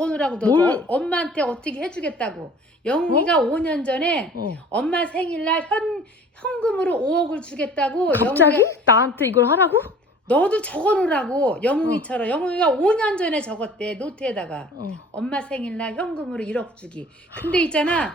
적어놓으라고 너 뭘? 어, 엄마한테 어떻게 해주겠다고. 영웅이가 5년 전에 어. 엄마 생일날 현 현금으로 5억을 주겠다고. 갑자기 영웅이가- 나한테 이걸 하라고? 너도 적어놓으라고 영웅이처럼 영웅이가 5년 전에 적었대 노트에다가 어. 엄마 생일날 현금으로 1억 주기. 근데 있잖아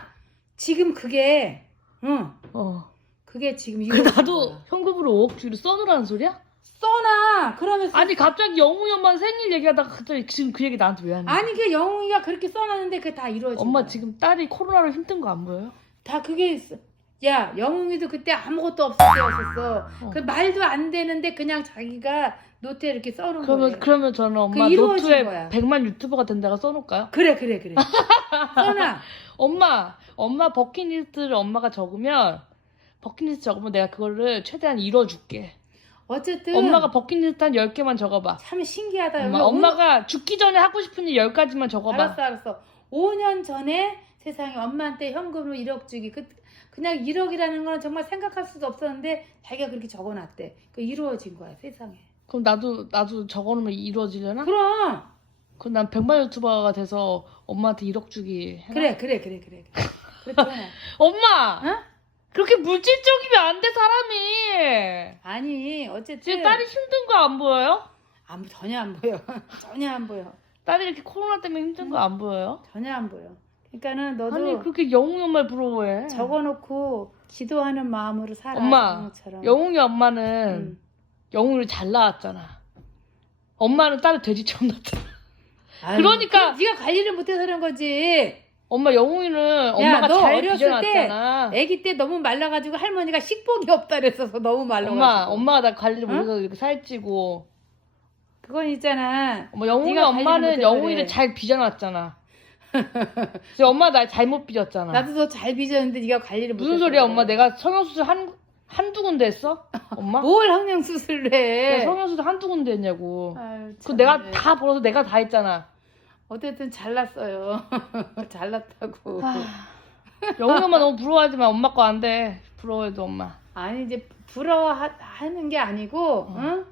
지금 그게 응 어. 그게 지금 그 이거 나도 현금으로 5억 주기로 써놓으라는 소리야? 써놔 그러면서 아니 갑자기 영웅이 엄마 생일 얘기하다가 갑자기 지금 그 얘기 나한테 왜 하냐? 아니 그 영웅이가 그렇게 써놨는데 그게 다 이루어진 엄마 거야. 지금 딸이 코로나로 힘든 거 안 보여요? 다 그게 있어. 야 영웅이도 그때 아무것도 없을 때였었어. 어. 그 말도 안 되는데 그냥 자기가 노트에 이렇게 써놓은 그러면 거래. 그러면 저는 엄마 그 이루어진 노트에 거야. 100만 유튜버가 된다가 써놓을까요? 그래 그래 그래. 써놔. 엄마 엄마 버킷리스트를 엄마가 적으면 버킷리스트 적으면 내가 그거를 최대한 이뤄줄게. 어쨌든 엄마가 버킷리스트 한 10개만 적어봐. 참 신기하다. 엄마, 여기 엄마가 죽기 전에 하고 싶은 일 10가지만 적어봐. 알았어 알았어. 5년 전에 세상에 엄마한테 현금으로 1억 주기. 그 그냥 1억이라는 건 정말 생각할 수도 없었는데 자기가 그렇게 적어놨대. 그 이루어진 거야 세상에. 그럼 나도 나도 적어놓으면 이루어지려나? 그럼 그럼 난 100만 유튜버가 돼서 엄마한테 1억 주기 해라. 그래 그래 그래 그래. 해놔. 엄마! 어? 그렇게 물질적이면 안돼 사람이. 아니 어쨌든 딸이 힘든 거 안 보여요? 안 전혀 안 보여. 전혀 안 보여. 딸이 이렇게 코로나 때문에 힘든 거 안 보여요? 전혀 안 보여. 그러니까는 너도 아니 그렇게 영웅이 엄마를 부러워해. 적어놓고 기도하는 마음으로 살아. 엄마, 영웅처럼. 영웅이 엄마는 음. 영웅을 잘 낳았잖아. 엄마는 딸을 돼지처럼 낳았잖아. 아유, 그러니까- 그럼 네가 관리를 못해서 그런 거지. 엄마 영웅이는 엄마가 너 잘 어렸을 빚어놨잖아. 아기 때 너무 말라가지고 할머니가 식복이 없다 그랬어서 너무 말라가지고. 엄마, 엄마가 나 관리를 응? 못해서 이렇게 살찌고. 그건 있잖아. 엄마 영웅이 네가 엄마는 못해서 영웅이를 그래. 잘 빚어놨잖아. 그래서 엄마 나 잘못 빚었잖아. 나도 너 잘 빚었는데 네가 관리를 못해서 무슨 소리야. 엄마 내가 성형수술 한 한두 군데 했어? 엄마? 뭘 항명 수술을 해. 내가 성형수술 한두 군데 했냐고. 아유, 그 참. 내가 다 벌어서 내가 다 했잖아. 어쨌든 잘났어요. 잘났다고. 영웅이 엄마 너무 부러워하지만 엄마 거 안 돼. 부러워해도 엄마. 아니 이제 부러워하는 게 아니고, 응?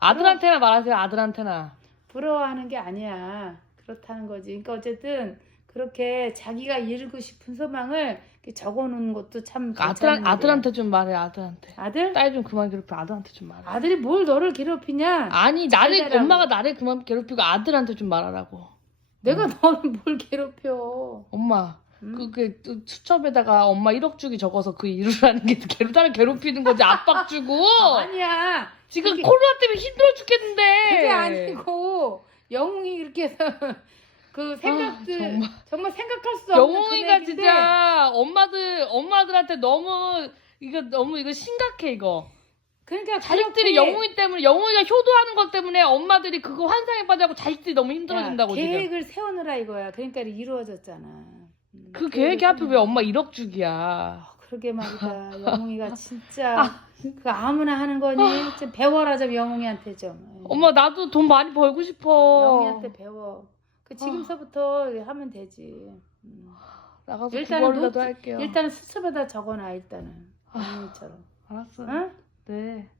아들한테나 말하세요 아들한테나. 부러워하는 게 아니야. 그렇다는 거지. 그러니까 어쨌든 그렇게 자기가 이루고 싶은 소망을 적어놓는 것도 참 아들. 아들한테 좀 말해 아들한테. 아들? 딸 좀 그만 괴롭혀 아들한테 좀 말해. 아들이 뭘 너를 괴롭히냐? 아니 나를. 엄마가 나를 그만 괴롭히고 아들한테 좀 말하라고. 내가 너를 뭘 괴롭혀? 엄마 응? 그게 또 수첩에다가 엄마 1억 주기 적어서 그 이루라는 게 괴롭 딸을 괴롭히는 거지 압박 주고. 아니야. 지금 그게- 코로나 때문에 힘들어 죽겠는데. 그게 아니고 영웅이 이렇게 해서 그 생각들 아, 정말. 정말. 생각할 수 없는 영웅이가 금액인데 진짜 엄마들 엄마들한테 너무 이거 너무 이거 심각해 이거. 그러니까 자식들이 그렇게 영웅이 때문에 영웅이가 효도하는 것 때문에 엄마들이 그거 환상에 빠져고 자식들이 너무 힘들어진다고 야, 지금. 계획을 세워놓으라 이거야. 그러니까 이루어졌잖아. 음, 그 계획이 하필 왜. 엄마 1억 주기야. 그러게 말이다. 영웅이가 진짜 아. 그 아무나 하는 거니? 좀 배워라 좀 영웅이한테 좀. 엄마 나도 돈 많이 벌고 싶어. 영웅이한테 배워. 그 지금서부터 하면 되지. 음. 나가서 일단은 노트- 할게요. 일단은 수첩에다 적어놔 일단은 아. 영웅이처럼. 알았어. 응? 네.